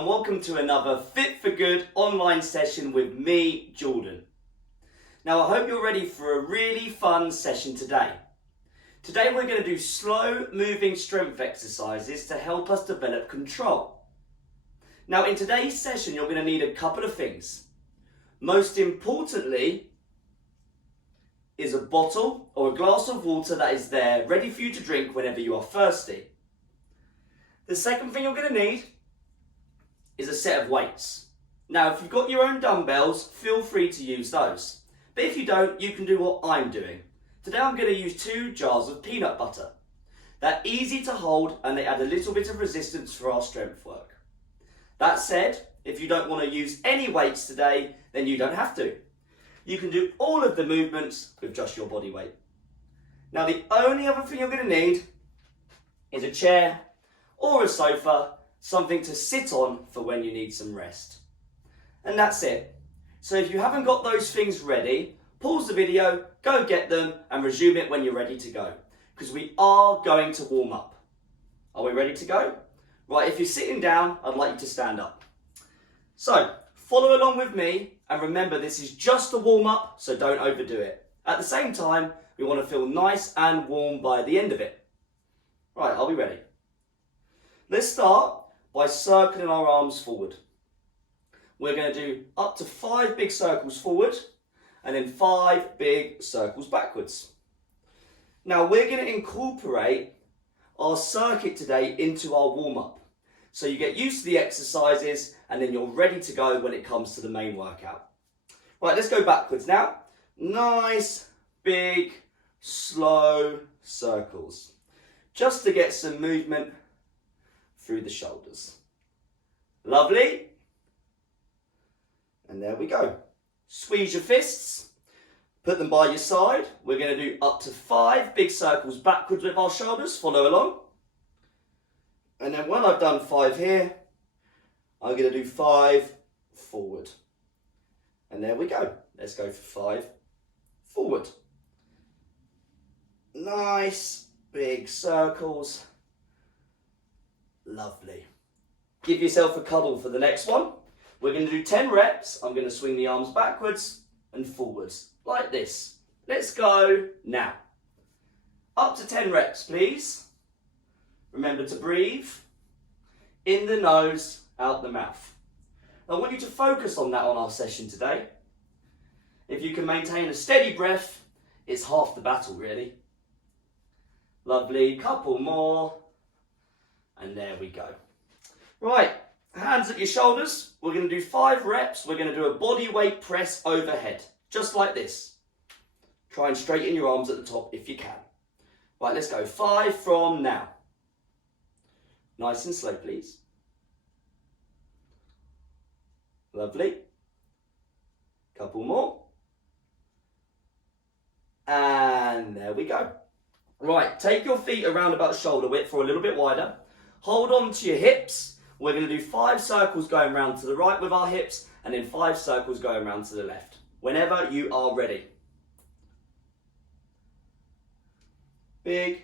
and welcome to another Fit for Good online session with me, Jordan. Now I hope you're ready for a really fun session today. Today we're going to do slow moving strength exercises to help us develop control. Now in today's session you're going to need a couple of things. Most importantly is a bottle or a glass of water that is there ready for you to drink whenever you are thirsty. The second thing you're going to need is a set of weights. Now if you've got your own dumbbells, feel free to use those. But if you don't, you can do what I'm doing. Today I'm going to use 2 jars of peanut butter. They're easy to hold and they add a little bit of resistance for our strength work. That said, if you don't want to use any weights today, then you don't have to. You can do all of the movements with just your body weight. Now the only other thing you're going to need is a chair or a sofa, something to sit on for when you need some rest. And that's it. So if you haven't got those things ready, pause the video, go get them and resume it when you're ready to go. Because we are going to warm up. Are we ready to go? Right, if you're sitting down, I'd like you to stand up. So, follow along with me and remember this is just a warm up, so don't overdo it. At the same time, we want to feel nice and warm by the end of it. Right, are we ready? Let's start by circling our arms forward. We're going to do up to 5 big circles forward and then 5 big circles backwards. Now we're going to incorporate our circuit today into our warm-up. So you get used to the exercises and then you're ready to go when it comes to the main workout. Right, let's go backwards now. Nice, big, slow circles. Just to get some movement through the shoulders. Lovely. And there we go. Squeeze your fists, put them by your side. We're going to do up to 5 big circles backwards with our shoulders. Follow along. And then when I've done 5 here, I'm going to do 5 forward. And there we go. Let's go for 5 forward. Nice big circles. Lovely. Give yourself a cuddle for the next one. We're going to do 10 reps. I'm going to swing the arms backwards and forwards like this. Let's go now. Up to 10 reps, please. Remember to breathe in the nose, out the mouth. I want you to focus on that on our session today. If you can maintain a steady breath, it's half the battle really. Lovely, couple more. And there we go. Right, hands at your shoulders. We're going to do 5 reps. We're going to do a body weight press overhead, just like this. Try and straighten your arms at the top if you can. Right, let's go. 5 from now. Nice and slow, please. Lovely. Couple more. And there we go. Right, take your feet around about shoulder width or a little bit wider. Hold on to your hips. We're going to do 5 circles going round to the right with our hips and then 5 circles going round to the left. Whenever you are ready. Big,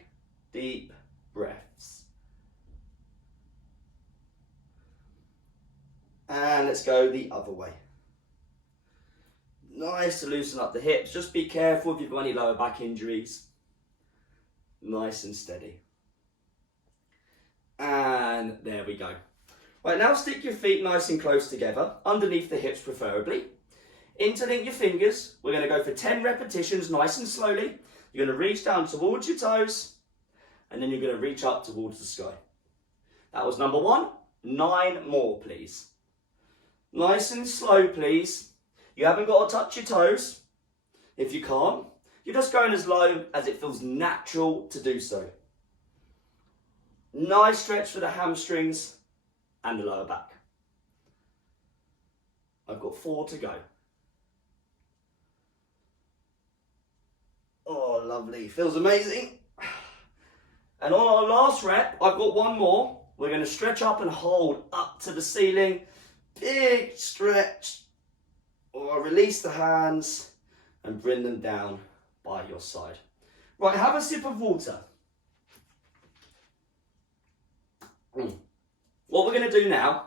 deep breaths. And let's go the other way. Nice to loosen up the hips. Just be careful if you've got any lower back injuries. Nice and steady. And there we go. Right, now stick your feet nice and close together, underneath the hips preferably. Interlink your fingers. We're going to go for 10 repetitions nice and slowly. You're going to reach down towards your toes and then you're going to reach up towards the sky. That was number 1. 9 more, please. Nice and slow, please. You haven't got to touch your toes. If you can't, you're just going as low as it feels natural to do so. Nice stretch for the hamstrings and the lower back. I've got 4 to go. Oh, lovely. Feels amazing. And on our last rep, I've got 1 more. We're going to stretch up and hold up to the ceiling. Big stretch. Or release the hands and bring them down by your side. Right, have a sip of water. What we're going to do now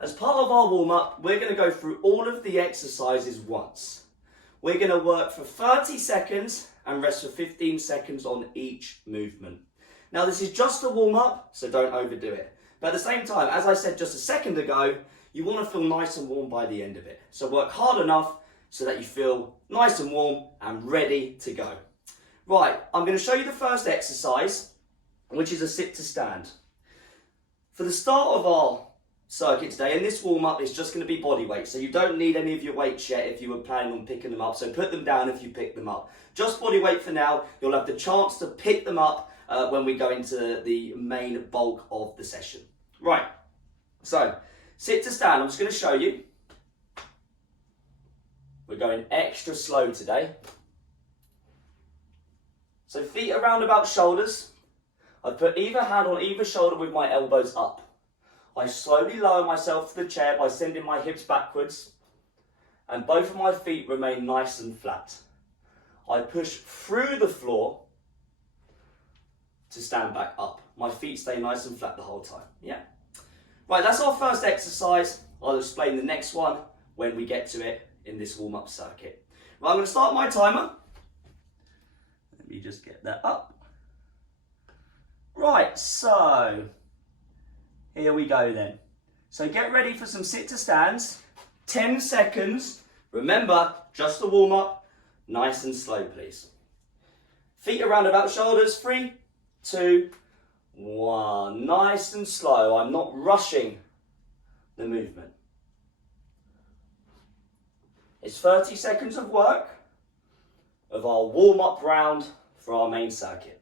As part of our warm-up, we're going to go through all of the exercises once. We're going to work for 30 seconds and rest for 15 seconds on each movement. Now this is just a warm-up, so don't overdo it. But at the same time, as I said just a second ago, you want to feel nice and warm by the end of it. So work hard enough so that you feel nice and warm and ready to go. Right, I'm going to show you the first exercise, which is a sit to stand. For the start of our circuit today, and this warm-up is just going to be body weight, so you don't need any of your weights yet if you were planning on picking them up, so put them down if you pick them up. Just body weight for now. You'll have the chance to pick them up when we go into the main bulk of the session. Right, so sit to stand. I'm just going to show you. We're going extra slow today. So feet around about shoulders. I put either hand on either shoulder with my elbows up. I slowly lower myself to the chair by sending my hips backwards, and both of my feet remain nice and flat. I push through the floor to stand back up. My feet stay nice and flat the whole time. Yeah? Right, that's our first exercise. I'll explain the next one when we get to it in this warm-up circuit. Right, I'm going to start my timer. Let me just get that up. Right, so here we go then. So get ready for some sit to stands. 10 seconds. Remember, just a warm-up. Nice and slow, please. Feet around about shoulders. 3, 2, 1. Nice and slow. I'm not rushing the movement. It's 30 seconds of work of our warm-up round for our main circuit.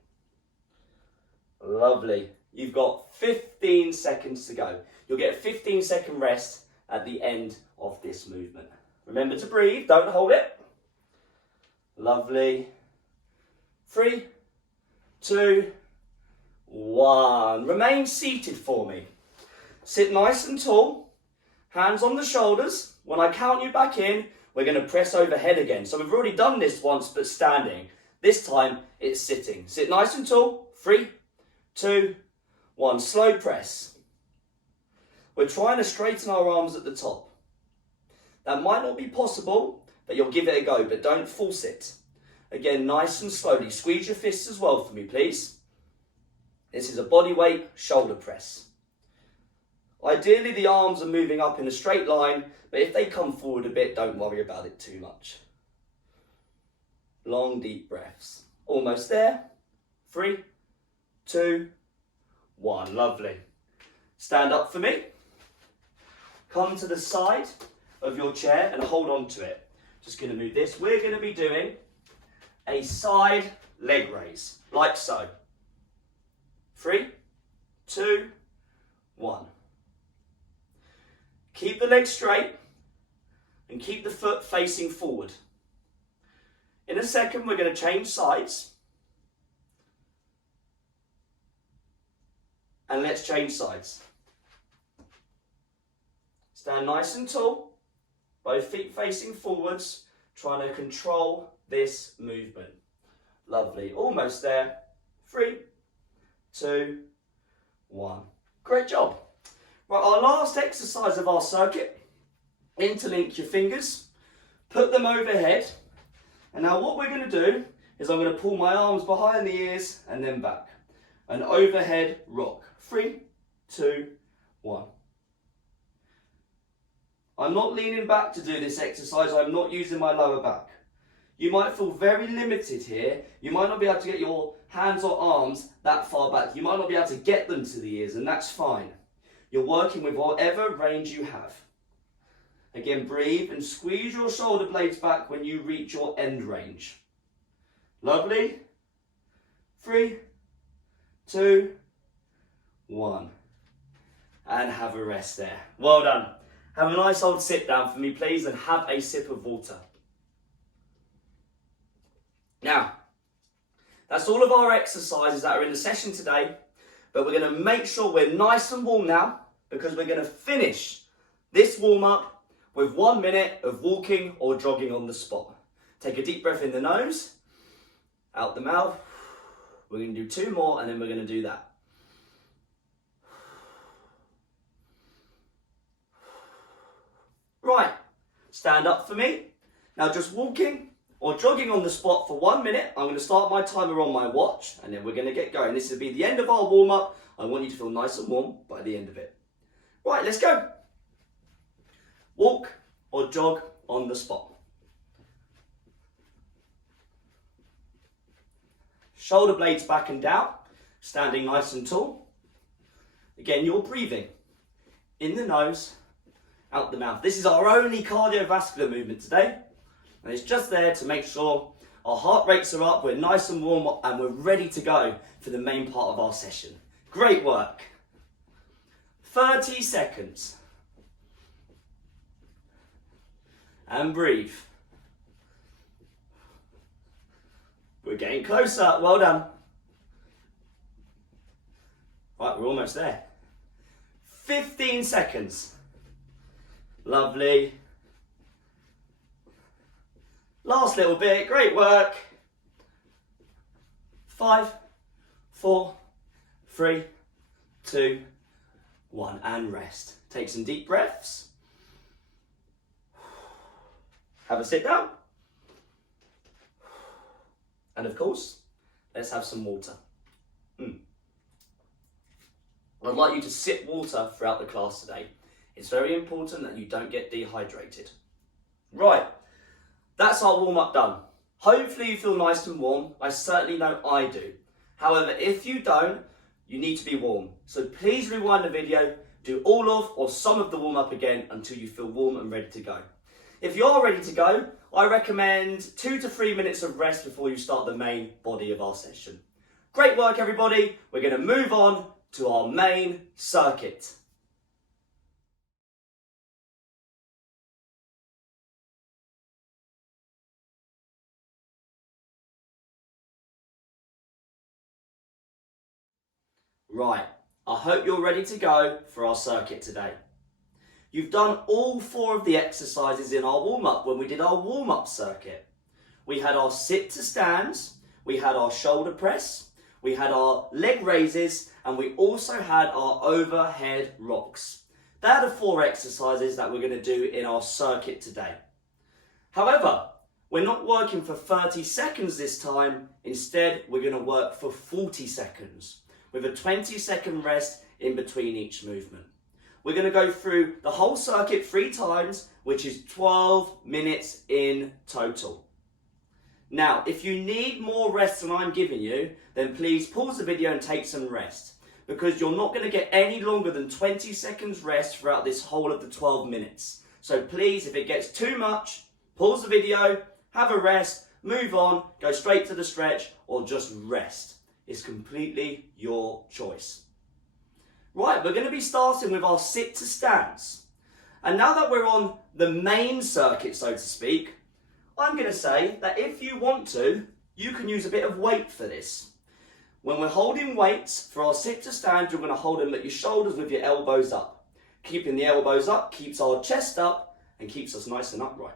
Lovely. You've got 15 seconds to go. You'll get a 15-second rest at the end of this movement. Remember to breathe, don't hold it. Lovely. 3, 2, 1. Remain seated for me. Sit nice and tall, hands on the shoulders. When I count you back in, we're going to press overhead again. So we've already done this once, but standing. This time, it's sitting. Sit nice and tall. 3, 2, 1. Slow press. We're trying to straighten our arms at the top. That might not be possible, but you'll give it a go, but don't force it. Again, nice and slowly. Squeeze your fists as well for me, please. This is a body weight shoulder press. Ideally, the arms are moving up in a straight line, but if they come forward a bit, don't worry about it too much. Long, deep breaths. Almost there. 3, 2, 1. Lovely. Stand up for me. Come to the side of your chair and hold on to it. Just going to move this. We're going to be doing a side leg raise, like so. 3, 2, 1. Keep the legs straight and keep the foot facing forward. In a second, we're going to change sides. And let's change sides. Stand nice and tall, both feet facing forwards, trying to control this movement. Lovely, almost there. 3, 2, 1. Great job. Right, our last exercise of our circuit, interlink your fingers, put them overhead, and now what we're going to do is I'm going to pull my arms behind the ears and then back. An overhead rock. 3, 2, 1. I'm not leaning back to do this exercise, I'm not using my lower back. You might feel very limited here. You might not be able to get your hands or arms that far back. You might not be able to get them to the ears, and that's fine. You're working with whatever range you have. Again, breathe and squeeze your shoulder blades back when you reach your end range. Lovely. 3, 2, 1. And have a rest there. Well done. Have a nice old sit down for me, please, and have a sip of water. Now, that's all of our exercises that are in the session today, but we're going to make sure we're nice and warm now, because we're going to finish this warm-up with 1 minute of walking or jogging on the spot. Take a deep breath in the nose, out the mouth. We're going to do 2 more, and then we're going to do that. Right, stand up for me. Now just walking or jogging on the spot for 1 minute. I'm going to start my timer on my watch and then we're going to get going. This will be the end of our warm-up. I want you to feel nice and warm by the end of it. Right, let's go. Walk or jog on the spot. Shoulder blades back and down, standing nice and tall. Again, you're breathing in the nose, out the mouth. This is our only cardiovascular movement today, and it's just there to make sure our heart rates are up, we're nice and warm, and we're ready to go for the main part of our session. Great work. 30 seconds. And breathe. We're getting closer. Well done. Right, we're almost there. 15 seconds. Lovely. Last little bit. Great work. 5, 4, 3, 2, 1. And rest. Take some deep breaths. Have a sit down. And of course, let's have some water. I'd like you to sip water throughout the class today. It's very important that you don't get dehydrated. Right, that's our warm-up done. Hopefully you feel nice and warm. I certainly know I do. However, if you don't, you need to be warm. So please rewind the video, do all of or some of the warm-up again until you feel warm and ready to go. If you're ready to go, I recommend 2 to 3 minutes of rest before you start the main body of our session. Great work, everybody. We're going to move on to our main circuit. Right, I hope you're ready to go for our circuit today. You've done all 4 of the exercises in our warm-up when we did our warm-up circuit. We had our sit to stands, we had our shoulder press, we had our leg raises, and we also had our overhead rocks. They are the 4 exercises that we're going to do in our circuit today. However, we're not working for 30 seconds this time. Instead, we're going to work for 40 seconds with a 20-second rest in between each movement. We're going to go through the whole circuit 3 times, which is 12 minutes in total. Now, if you need more rest than I'm giving you, then please pause the video and take some rest, because you're not going to get any longer than 20 seconds rest throughout this whole of the 12 minutes. So please, if it gets too much, pause the video, have a rest, move on, go straight to the stretch, or just rest. It's completely your choice. Right, we're going to be starting with our sit to stands. And now that we're on the main circuit, so to speak, I'm going to say that if you want to, you can use a bit of weight for this. When we're holding weights for our sit to stand, you're going to hold them at your shoulders with your elbows up. Keeping the elbows up keeps our chest up and keeps us nice and upright.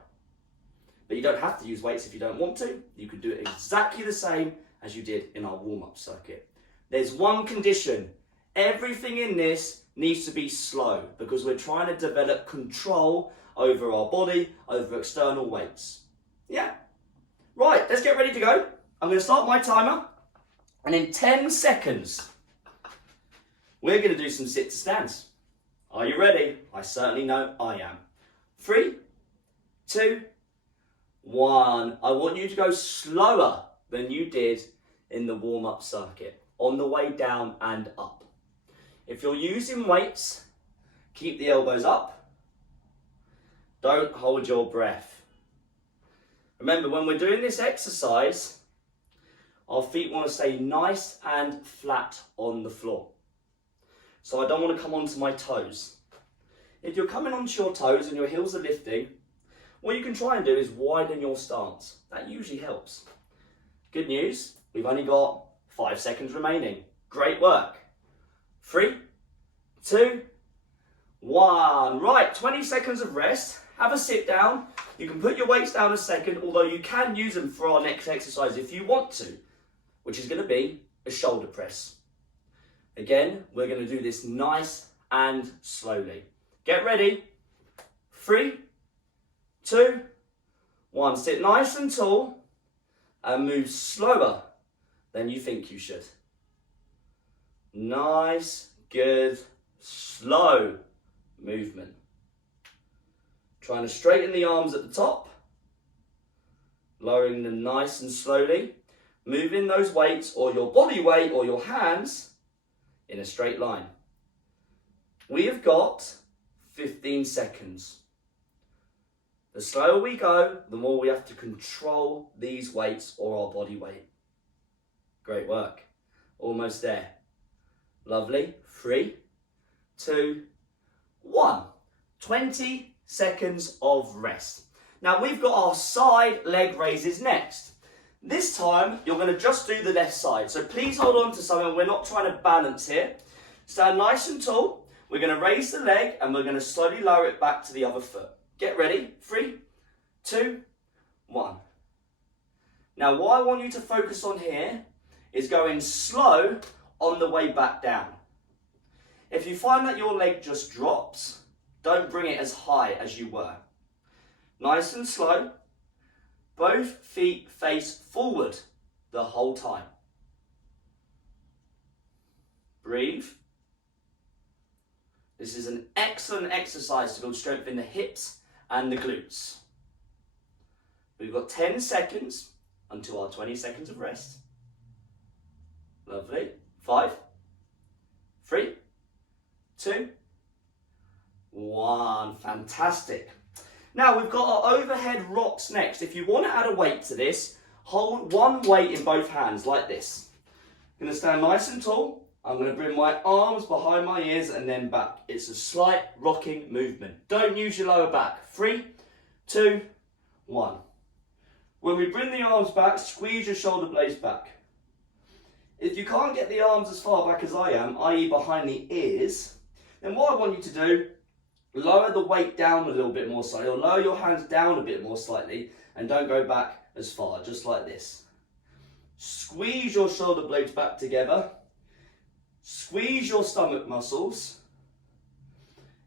But you don't have to use weights if you don't want to. You can do it exactly the same as you did in our warm-up circuit. There's one condition. Everything in this needs to be slow because we're trying to develop control over our body, over external weights. Yeah. Right, let's get ready to go. I'm going to start my timer. And in 10 seconds, we're going to do some sit to stands. Are you ready? I certainly know I am. 3, 2, 1. I want you to go slower than you did in the warm-up circuit, on the way down and up. If you're using weights, keep the elbows up. Don't hold your breath. Remember, when we're doing this exercise, our feet want to stay nice and flat on the floor. So I don't want to come onto my toes. If you're coming onto your toes and your heels are lifting, what you can try and do is widen your stance. That usually helps. Good news, we've only got 5 seconds remaining. Great work. 3, 2, 1. Right, 20 seconds of rest. Have a sit down. You can put your weights down a second, although you can use them for our next exercise if you want to, which is going to be a shoulder press. Again, we're going to do this nice and slowly. Get ready. 3, 2, 1. Sit nice and tall and move slower than you think you should. Nice, good, slow movement. Trying to straighten the arms at the top, lowering them nice and slowly, moving those weights or your body weight or your hands in a straight line. We have got 15 seconds. The slower we go, the more we have to control these weights or our body weight. Great work. Almost there. Lovely. 3, 2, 1. 20 seconds of rest. Now we've got our side leg raises next. This time you're going to just do the left side. So please hold on to something. We're not trying to balance here. Stand nice and tall. We're going to raise the leg and we're going to slowly lower it back to the other foot. Get ready. 3, 2, 1. Now what I want you to focus on here is going slow on the way back down. If you find that your leg just drops, don't bring it as high as you were. Nice and slow. Both feet face forward the whole time. Breathe. This is an excellent exercise to build strength in the hips and the glutes. We've got 10 seconds until our 20 seconds of rest. Lovely. 5, 3, 2, 1. Fantastic. Now we've got our overhead rocks next. If you want to add a weight to this, hold one weight in both hands like this. I'm going to stand nice and tall. I'm going to bring my arms behind my ears and then back. It's a slight rocking movement. Don't use your lower back. 3, 2, 1. When we bring the arms back, squeeze your shoulder blades back. If you can't get the arms as far back as I am, i.e. behind the ears, then what I want you to do, lower the weight down a little bit more slightly, or lower your hands down a bit more slightly, and don't go back as far, just like this. Squeeze your shoulder blades back together. Squeeze your stomach muscles.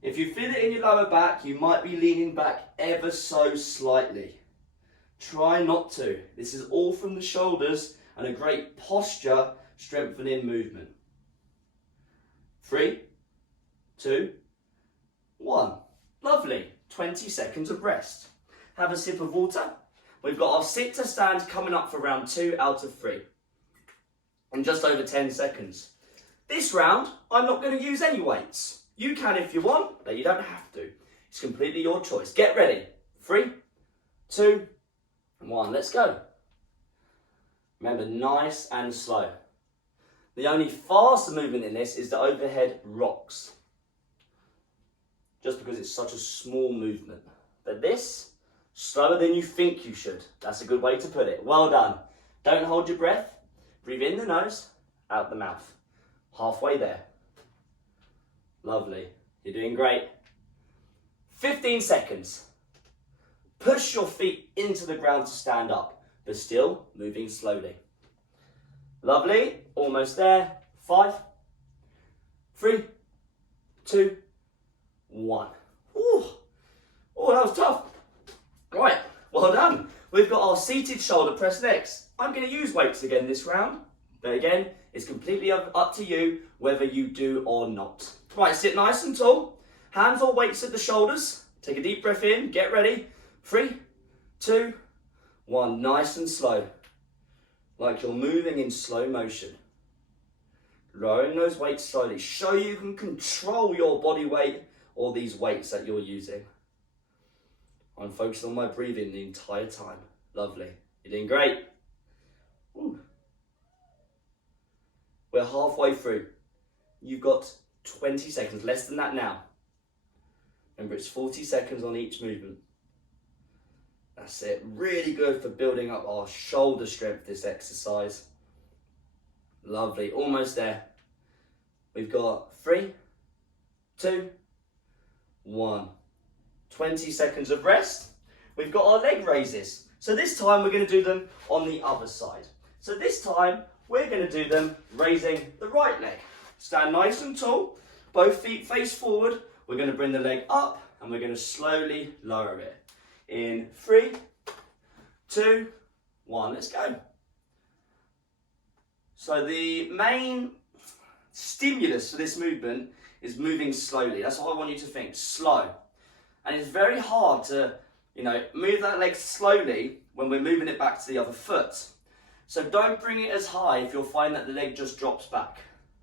If you feel it in your lower back, you might be leaning back ever so slightly. Try not to. This is all from the shoulders and a great posture strengthening movement. 3, 2, 1. Lovely. 20 seconds of rest. Have a sip of water. We've got our sit to stand coming up for round 2 out of 3. In just over 10 seconds. This round, I'm not going to use any weights. You can if you want, but you don't have to. It's completely your choice. Get ready. 3, 2, 1. Let's go. Remember, nice and slow. The only faster movement in this is the overhead rocks. Just because it's such a small movement. But this, slower than you think you should. That's a good way to put it. Well done. Don't hold your breath. Breathe in the nose, out the mouth. Halfway there. Lovely. You're doing great. 15 seconds. Push your feet into the ground to stand up, but still moving slowly. Lovely. Almost there. 5, 3, 2, 1. Ooh. Oh, that was tough. Right. Well done. We've got our seated shoulder press next. I'm going to use weights again this round, but again, it's completely up to you whether you do or not. Right, sit nice and tall. Hands or weights at the shoulders. Take a deep breath in. Get ready. 3, 2, 1. Nice and slow. Like you're moving in slow motion. Lowering those weights slowly. Show you can control your body weight or these weights that you're using. I'm focused on my breathing the entire time. Lovely. You're doing great. Ooh. We're halfway through. You've got 20 seconds, less than that now. Remember, it's 40 seconds on each movement. That's it. Really good for building up our shoulder strength, this exercise. Lovely. Almost there. We've got 3, 2, 1. 20 seconds of rest. We've got our leg raises. So this time we're going to do them on the other side. So this time we're going to do them raising the right leg. Stand nice and tall. Both feet face forward. We're going to bring the leg up and we're going to slowly lower it. In 3, 2, 1, let's go. So the main stimulus for this movement is moving slowly. That's what I want you to think, slow. And it's very hard to, move that leg slowly when we're moving it back to the other foot. So don't bring it as high if you'll find that the leg just drops back.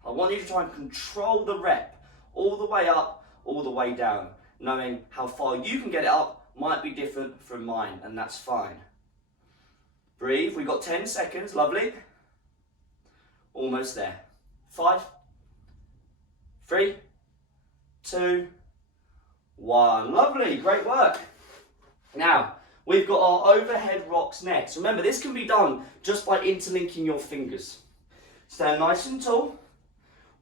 I want you to try and control the rep all the way up, all the way down, knowing how far you can get it up might be different from mine, and that's fine. Breathe, we've got 10 seconds, lovely. Almost there. 5, 3, 2, 1. Lovely, great work. Now, we've got our overhead rocks next. Remember, this can be done just by interlinking your fingers. Stand nice and tall.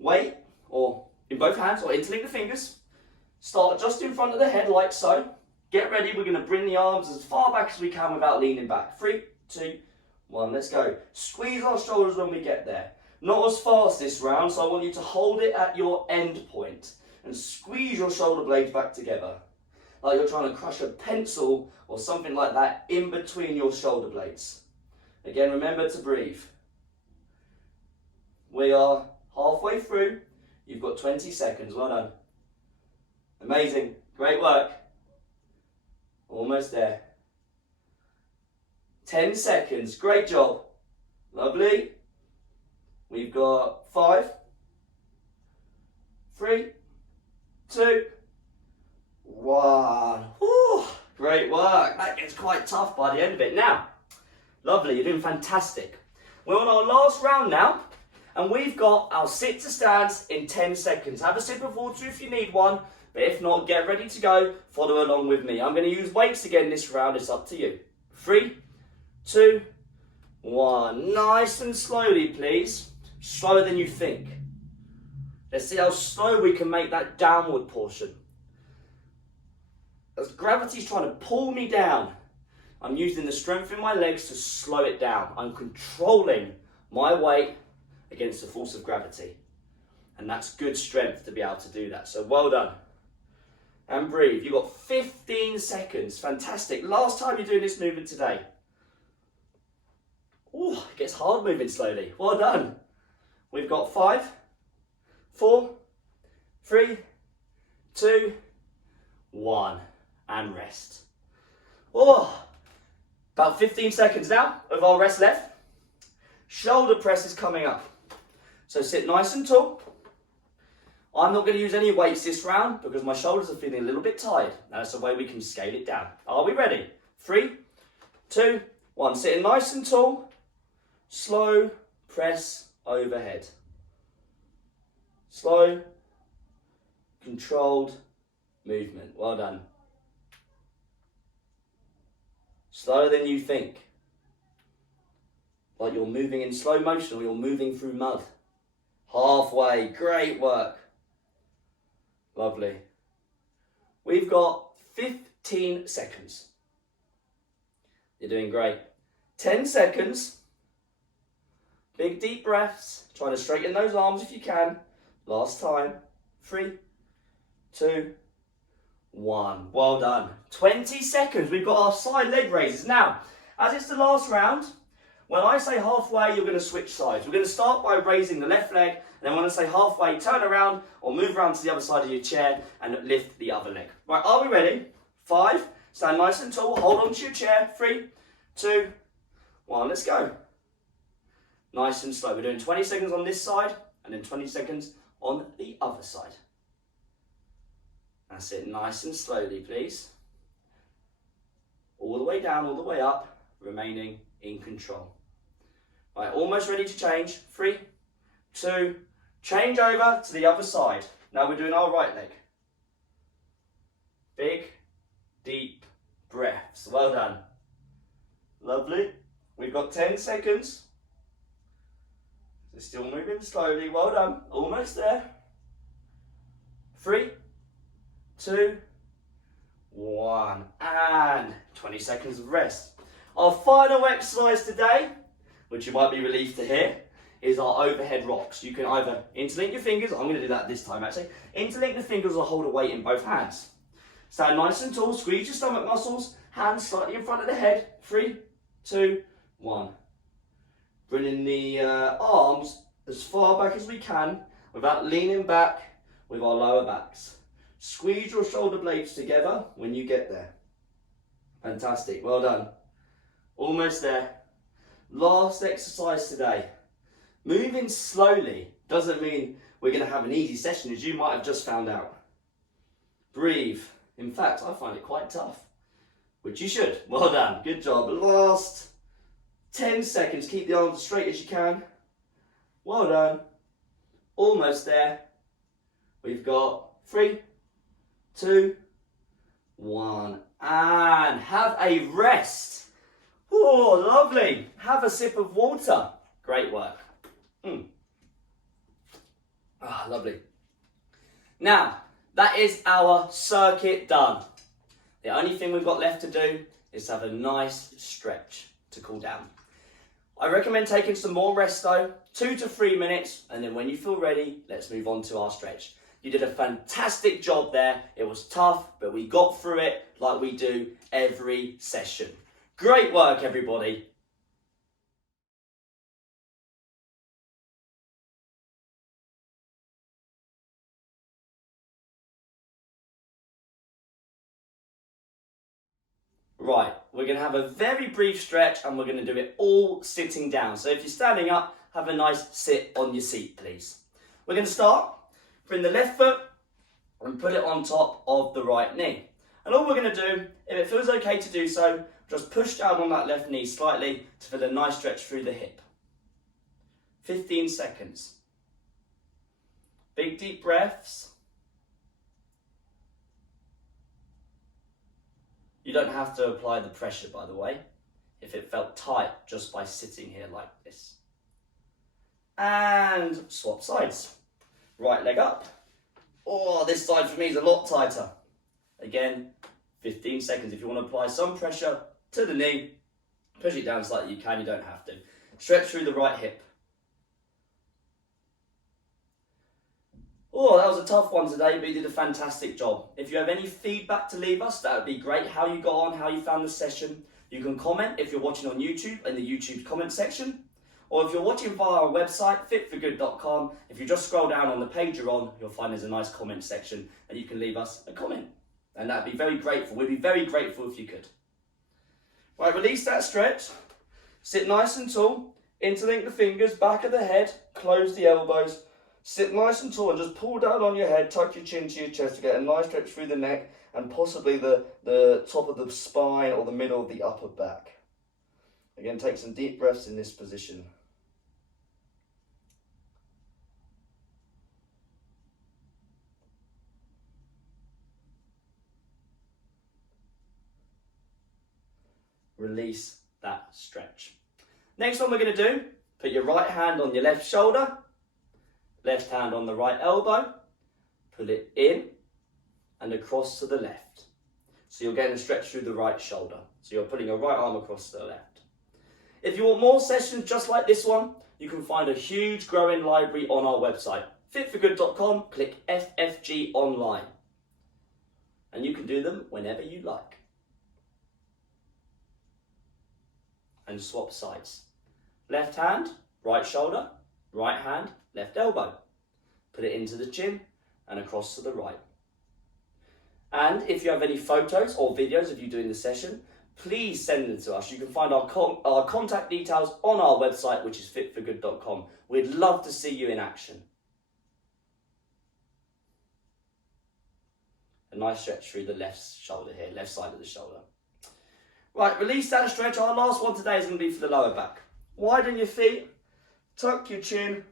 Weight, or in both hands, or interlink the fingers. Start just in front of the head, like so. Get ready, we're going to bring the arms as far back as we can without leaning back. 3, 2, 1, let's go. Squeeze our shoulders when we get there. Not as fast this round, so I want you to hold it at your end point and squeeze your shoulder blades back together. Like you're trying to crush a pencil or something like that in between your shoulder blades. Again, remember to breathe. We are halfway through. You've got 20 seconds, well done. Amazing, great work. Almost there. 10 seconds, great job. Lovely. We've got 5, 3, 2, 1. Whew, great work. That gets quite tough by the end of it. Now, lovely, you're doing fantastic. We're on our last round now, and we've got our sit to stands in 10 seconds. Have a sip of water if you need one, but if not, get ready to go. Follow along with me. I'm going to use weights again this round. It's up to you. 3, 2, 1. Nice and slowly, please. Slower than you think. Let's see how slow we can make that downward portion. As gravity's trying to pull me down, I'm using the strength in my legs to slow it down. I'm controlling my weight against the force of gravity. And that's good strength to be able to do that. So well done. And breathe. You've got 15 seconds. Fantastic. Last time you're doing this movement today. Ooh, it gets hard moving slowly. Well done. We've got 5, 4, 3, 2, 1. And rest. Oh, about 15 seconds now of our rest left. Shoulder press is coming up. So sit nice and tall. I'm not going to use any weights this round because my shoulders are feeling a little bit tired. That's the way we can scale it down. Are we ready? 3, 2, 1. Sitting nice and tall. Slow press overhead. Slow, controlled movement. Well done. Slower than you think. Like you're moving in slow motion or you're moving through mud. Halfway. Great work. Lovely. We've got 15 seconds. You're doing great. 10 seconds. Big deep breaths. Try to straighten those arms if you can. Last time. 3, 2, 1. Well done. 20 seconds. We've got our side leg raises. Now, as it's the last round, when I say halfway, you're going to switch sides. We're going to start by raising the left leg, and then when I say halfway, turn around or move around to the other side of your chair and lift the other leg. Right, are we ready? 5, stand nice and tall, hold on to your chair. 3, 2, 1, let's go. Nice and slow. We're doing 20 seconds on this side and then 20 seconds on the other side. That's it, nice and slowly, please. All the way down, all the way up, remaining in control. Right, almost ready to change. 3, 2, change over to the other side. Now we're doing our right leg. Big, deep breaths. Well done. Lovely. We've got 10 seconds. So still moving slowly. Well done. Almost there. 3, 2, 1, and 20 seconds of rest. Our final exercise today, which you might be relieved to hear, is our overhead rocks. You can either interlink your fingers, I'm going to do that this time actually, interlink the fingers or hold a weight in both hands. Stand nice and tall, squeeze your stomach muscles, Hands slightly in front of the head. 3, 2, 1. Bringing the arms as far back as we can without leaning back with our lower backs. Squeeze your shoulder blades together when you get there. Fantastic, well done. Almost there. Last exercise today. Moving slowly doesn't mean we're going to have an easy session, as you might have just found out. Breathe. In fact, I find it quite tough, which you should. Well done, good job. Last 10 seconds, keep the arms as straight as you can. Well done. Almost there. We've got 3, 2, 1, and have a rest. Oh, lovely. Have a sip of water. Great work. Lovely. Now, that is our circuit done. The only thing we've got left to do is have a nice stretch to cool down. I recommend taking some more rest though, 2 to 3 minutes, and then when you feel ready, let's move on to our stretch. You did a fantastic job there. It was tough, but we got through it like we do every session. Great work, everybody. Right, we're going to have a very brief stretch and we're going to do it all sitting down. So if you're standing up, have a nice sit on your seat, please. We're going to start. Bring the left foot and put it on top of the right knee. And all we're going to do, if it feels okay to do so, just push down on that left knee slightly to feel a nice stretch through the hip. 15 seconds. Big deep breaths. You don't have to apply the pressure, by the way, if it felt tight just by sitting here like this. And swap sides. Right leg up. Oh, this side for me is a lot tighter. Again, 15 seconds. If you want to apply some pressure to the knee, push it down slightly, you can, you don't have to. Stretch through the right hip. Oh, that was a tough one today, but you did a fantastic job. If you have any feedback to leave us, that would be great. How you got on, how you found the session. You can comment if you're watching on YouTube in the YouTube comment section. Or if you're watching via our website, fitforgood.com, if you just scroll down on the page you're on, you'll find there's a nice comment section and you can leave us a comment. And that'd be very grateful. We'd be very grateful if you could. Right, release that stretch. Sit nice and tall. Interlink the fingers, back of the head, close the elbows. Sit nice and tall and just pull down on your head, tuck your chin to your chest to get a nice stretch through the neck and possibly the top of the spine or the middle of the upper back. Again, take some deep breaths in this position. Release that stretch. Next one we're going to do, put your right hand on your left shoulder, left hand on the right elbow, pull it in and across to the left. So you're getting a stretch through the right shoulder. So you're putting your right arm across to the left. If you want more sessions just like this one, you can find a huge growing library on our website, fitforgood.com, click FFG online. And you can do them whenever you like. And swap sides. Left hand, right shoulder, right hand, left elbow. Put it into the chin and across to the right. And if you have any photos or videos of you doing the session, please send them to us. You can find our contact details on our website, which is fitforgood.com. We'd love to see you in action. A nice stretch through the left shoulder here, left side of the shoulder. Right, release that stretch. Our last one today is going to be for the lower back. Widen your feet, tuck your chin,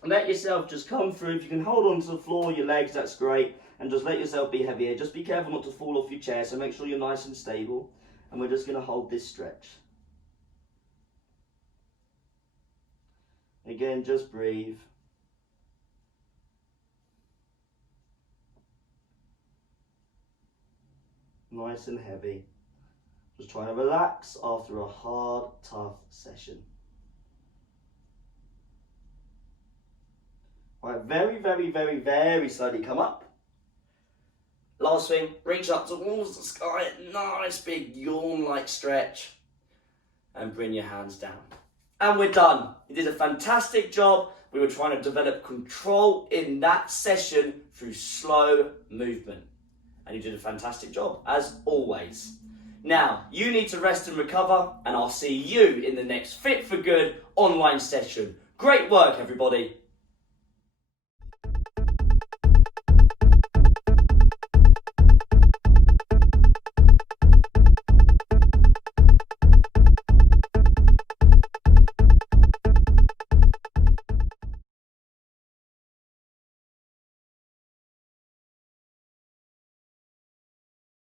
and let yourself just come through. If you can hold on to the floor, your legs, that's great. And just let yourself be heavier. Just be careful not to fall off your chair, so make sure you're nice and stable. And we're just going to hold this stretch. Again, just breathe. Nice and heavy. Just trying to relax after a hard, tough session. Right, very, very, very, very slowly come up. Last thing, reach up towards the sky, nice big yawn-like stretch, and bring your hands down. And we're done. You did a fantastic job. We were trying to develop control in that session through slow movement. And you did a fantastic job, as always. Now, you need to rest and recover, and I'll see you in the next Fit for Good online session. Great work, everybody.